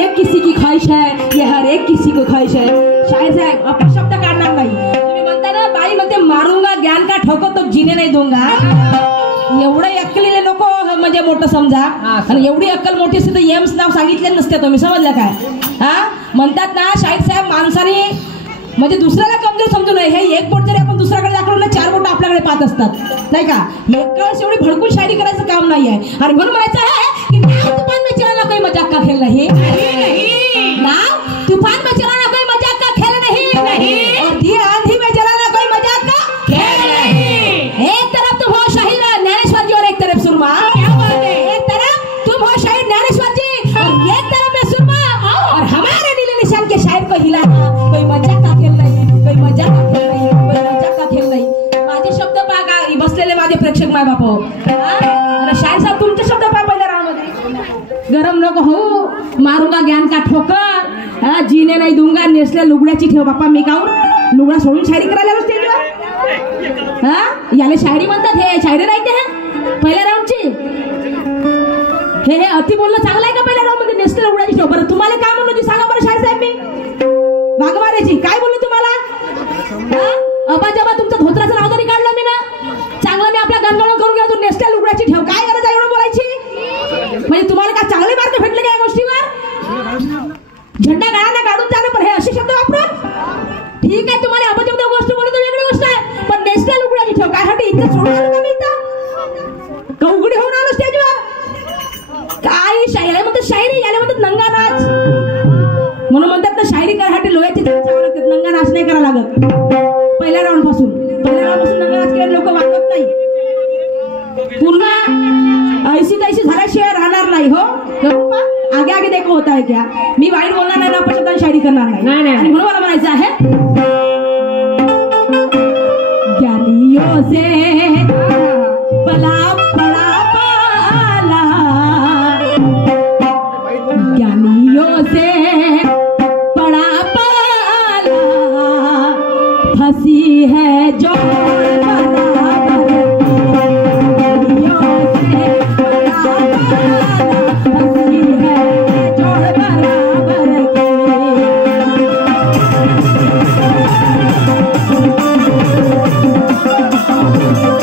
एक किसी की ख्वाहिश है, ये हर एक किसी को ख्वाहिश है. शायर साहेब आपण शब्द काढणार नाही. तुम्ही म्हणता ना बाई म्हणते मारूंगा ज्ञान का ठोको तो जीने नहीं दूंगा. एवढं अक्कलीले नको म्हणजे मोठं समजा. आणि एवढी अक्कल मोठी असते तर एम्स नाव सांगितले नसते. तुम्ही समजलं काय? हा म्हणतात ना शाहीर साहेब माणसाने म्हणजे दुसऱ्याला कमजोर समजू नये. हे एक बोट जरी आपण दुसऱ्याकडे दाखवलं ना 4 बोट आपल्याकडे पाहत असतात नाही का. एकाच एवढी भडकून शायरी करायचं काम नाही आहे. आणि म्हणून म्हणायचं आहे की नाव तूफान में चलाना कोई मजाक का खेल नहीं. नाव तूफान में चलाना कोई मजाक का खेल नहीं. और धी आंधी में चलाना कोई मजाक का खेल नहीं. एक तरफ तुम हो शाहीर ज्ञानेश्वर जी और एक तरफ सुरमा. एक तरफ तुम हो शाहीर ज्ञानेश्वर जी और एक तरफ में सुरमा. और हमारे नीले निशान के शायर को हिलाना कोई मजाक का खेल नहीं. कोई मजाक का खेल नहीं. कोई मजाक का खेल नाही. माझे शब्द पागा बसलेले माझे प्रेक्षक माय बापो. अरे शाहीर साहेब तुमचे शब्द पहा पहिल्या राऊंड मध्ये. गरम नको हो. मारूंगा ज्ञान का ठोकर. जीने नाही दूंगा. नेसल्या लुगड्याची ठेव बापा. मी गाऊन लुगडा सोडून शायरी करायला स्टेजवर. याला शायरी म्हणतात. हे शायरी नाही ते पहिल्या राऊंडची. हे अति बोलणं चांगलं आहे का पहिल्या राऊंड मध्ये? नेसल्या लुगड्याची ठेव. बरं तुम्हाला काय म्हणलं जी सांगा बरं शाहीर साहेब. मी वाघमारेची काय बोललो तुम्हाला? अबाजबा तुमचं धोत्राचं नाव तरी काढलं मी ना. चांगलं मी आपल्या गणगणं करून गेलो. तू नेसल्या लुगड्याची ठेव. काय गरज आहे एवढं बोलायची? म्हणजे तुम्हाला काय चांगले मार्क भेटले का या गोष्टीवर? झेंडा गाळाना काढून जाणं. पण हे असे शब्द वापरून ठीक आहे. तुम्हाला अबजब गोष्ट बोलतो वेगळी गोष्ट आहे. पण नेसल्या लुगड्याची ठेव काय साठी इथे सोडून आलो का मी इथं? का उघडी होऊन आलो स्टेजवर? काय शायरी म्हणतात. शायरी याला म्हणतात नंगा नाच. म्हणून म्हणतात ना शायरी करायसाठी लोह्याचे चावं लागतात. नंगा नाच नाही करावं लागत. पहिल्या राऊंड पासून नंगा नाच केल्याने लोक वागत नाही. पुन्हा ऐशी तैशी झाल्याशिवाय राहणार नाही. हो आगे आगे देखो होता है क्या. मी वाईट बोलणार नाही ना. अपशब्दाने शायरी करणार नाही. आणि म्हणून मला म्हणायचं आहे ज्ञानियों से पला पड़ा पाला. ज्ञानियों से पड़ा पाला. फंसी है जो Oh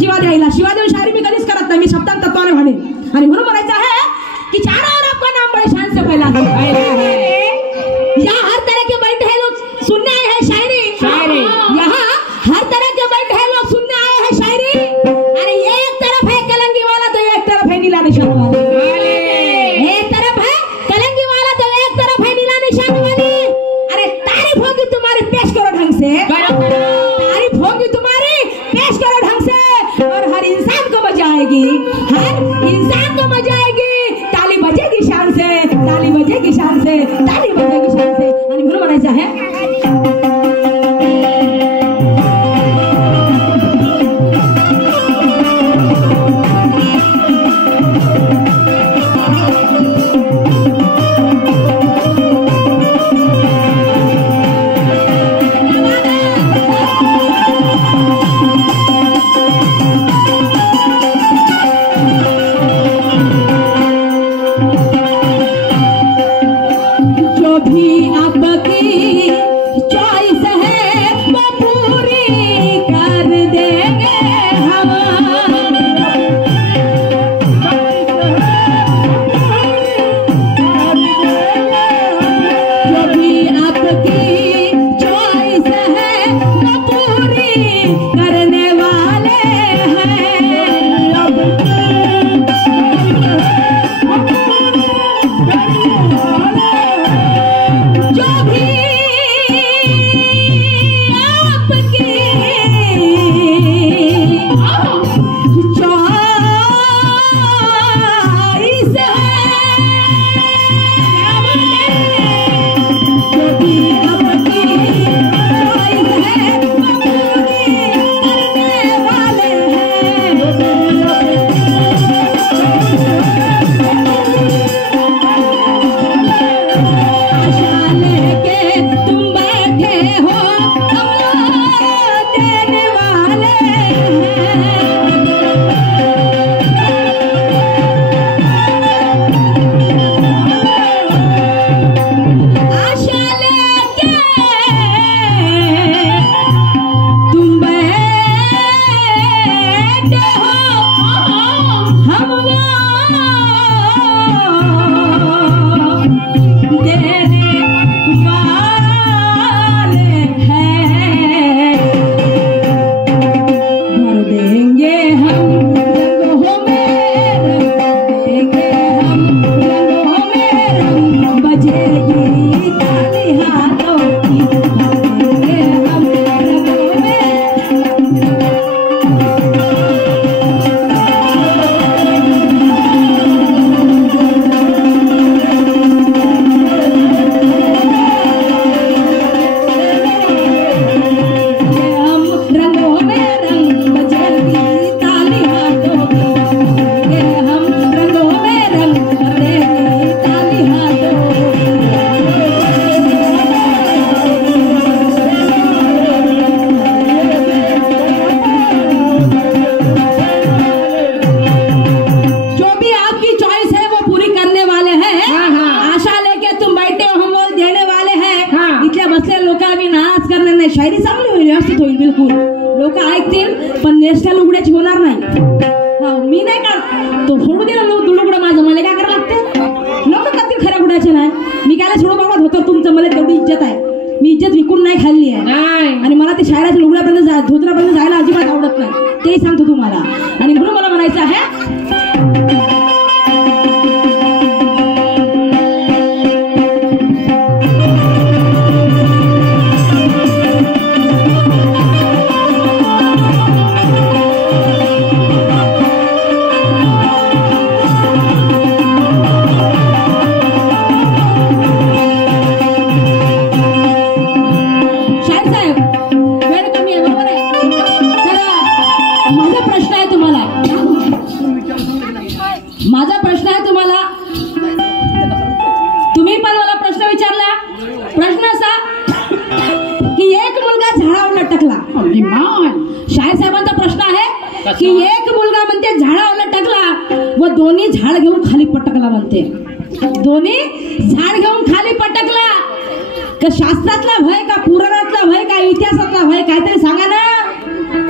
शिवा द्यायला. शिवा देऊन शायरी मी कधीच करत नाही. मी शब्दांत तत्वाने म्हणेन. आणि म्हणून म्हणायचं आहे की चारों ओर आपका नाम बड़े शान से फैला है. यहाँ हर तरह के बैठे हैं लोग सुनने आए हैं शायरी. यहाँ हर तरह के बैठे हैं लोग सुनने आए हैं शायरी. अरे एक तरफ है कलंगी वाला तो एक तरफ है नीला निशान वाला. एक तरफ है कलंगी वाला तो एक तरफ है नीला निशान वाली. अरे तारीफ होगी तुम्हारी पेश करो ढंग से. तारीफ होगी तुम्हारी पेश करो ढंग से. और हर इंसान को मजा आएगी. हर इंसान को मजा आएगी. ताली बजेगी शान से. ताली बजेगी शान से. ताली बजेगी शान से. आणि म्हणून म्हणायचं आहे शायरी चांगली होईल, व्यवस्थित होईल, बिलकुल लोक ऐकतील, पण नेसल्या लुगड्याची होणार नाही. मी नाही काढ तो सोडू दिला लोक लुगडं माझं, मला काय करायला लागते? लोक करतील खऱ्या गुड्याचे नाही. मी काय सोडू बाबा होतं तुमचं, मला तेवढी इज्जत आहे. मी इज्जत विकून नाही खाल्ली आहे. आणि मला ते शायराच्या लुगड्यापर्यंत धोत्रापर्यंत जायला अजिबात आवडत नाही, तेही सांगतो तुम्हाला. आणि म्हणून मला म्हणायचं आहे माझा प्रश्न आहे तुम्हाला, तुम्ही पण मला प्रश्न विचारला. प्रश्न असा की एक मुलगा झाडावर लटकला. शाहीर साहेबांचा प्रश्न आहे की एक मुलगा म्हणते झाडावर लटकला व दोन्ही झाड घेऊन खाली पटकला. म्हणते दोन्ही झाड घेऊन खाली पटकला. का शास्त्रातला भय, का पुराणातला भय, का इतिहासातला भय? काहीतरी सांगा ना.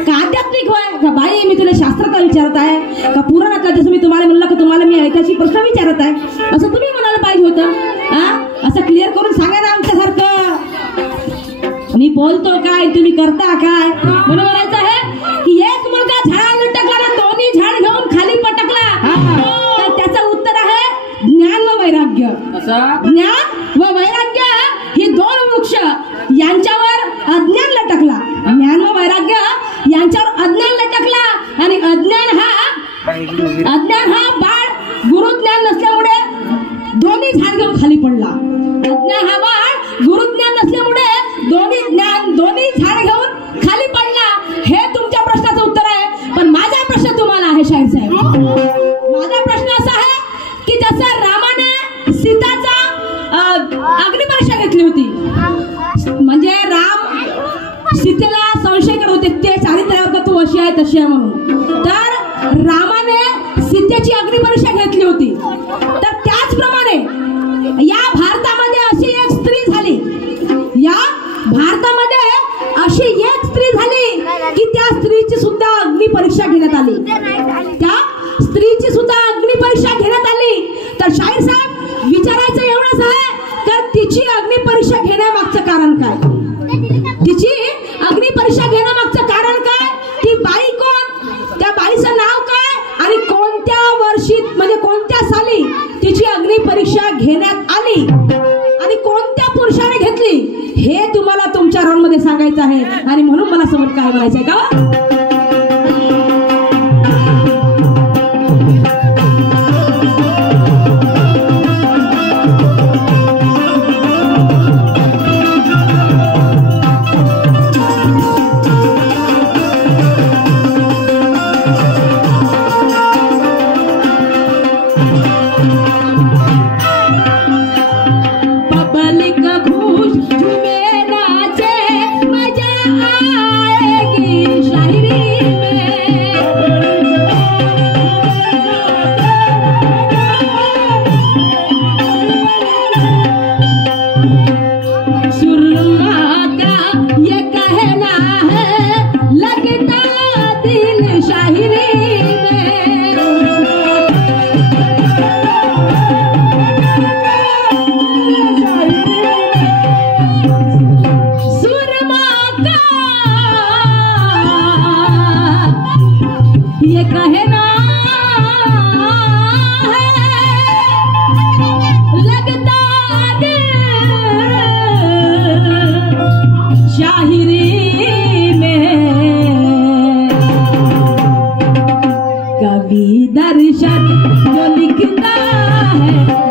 का आध्यात्मिक भय, का बाई मी तुला शास्त्राचा विचारत आहे का पुराणातला, जसं मी तुम्हाला म्हणलं का तुम्हाला मी ऐकायची प्रश्न विचारत आहे असं तुम्ही म्हणायला पाहिजे होतं. असं क्लिअर करून सांगा ना आमच्यासारखं. मी बोलतो काय तुम्ही करता काय म्हणून म्हणायचं आहे की एक मुलगा झाडाला लटकला ना दोन्ही झाड घेऊन खाली पटकला, तर त्याचं उत्तर आहे ज्ञान व वैराग्य. ज्ञान व वैराग्य ही दोन वृक्ष यांच्यावर अज्ञान लटकला. ज्ञान व वैराग्य यांच्यावर अज्ञान लटकला आणि अज्ञान हा बाळ गुरुज्ञान नसल्यामुळे दोन्ही झाड घेऊन खाली पडला. अज्ञान हा बाळ गुरुज्ञान नसल्यामुळे दोन्ही झाड घेऊन खाली पडला. हे तुमच्या प्रश्नाचं उत्तर आहे. पण माझा प्रश्न तुम्हाला आहे शाहीर साहेब. माझा प्रश्न असा आहे की जसं रामाने सीताचा अग्निपरीक्षा घेतली होती, म्हणजे राम सीतेला संशय करत होते ते चारित्र्यावर का तू अशी आहे तशी आहे म्हणून, तर रामाने सीतेची अग्निपरीक्षा घेतली होती. तर त्याचप्रमाणे या भारतामध्ये अशी एक स्त्री झाली, की त्या स्त्रीची सुद्धा अग्निपरीक्षा घेण्यात आली. त्या स्त्रीची सुद्धा अग्निपरीक्षा घेण्यात आली. तर शाहीर साहेब विचारायचं एवढंच आहे, तर तिची अग्निपरीक्षा घेण्यामागचं कारण काय? तिची अग्निपरीक्षा घेण्यामागचं कारण काय? ती बाई कोण, त्या बाईचं नाव काय आणि कोणत्या वर्षी म्हणजे कोणत्या साली तिची अग्निपरीक्षा घेण्यात आली आणि कोणत्या पुरुषाने घेतली, हे तुम्हाला तुमच्या राऊंड मध्ये सांगायचं आहे. आणि म्हणून मला समोर काय म्हणायचंय का, दर्शन जो लिखता है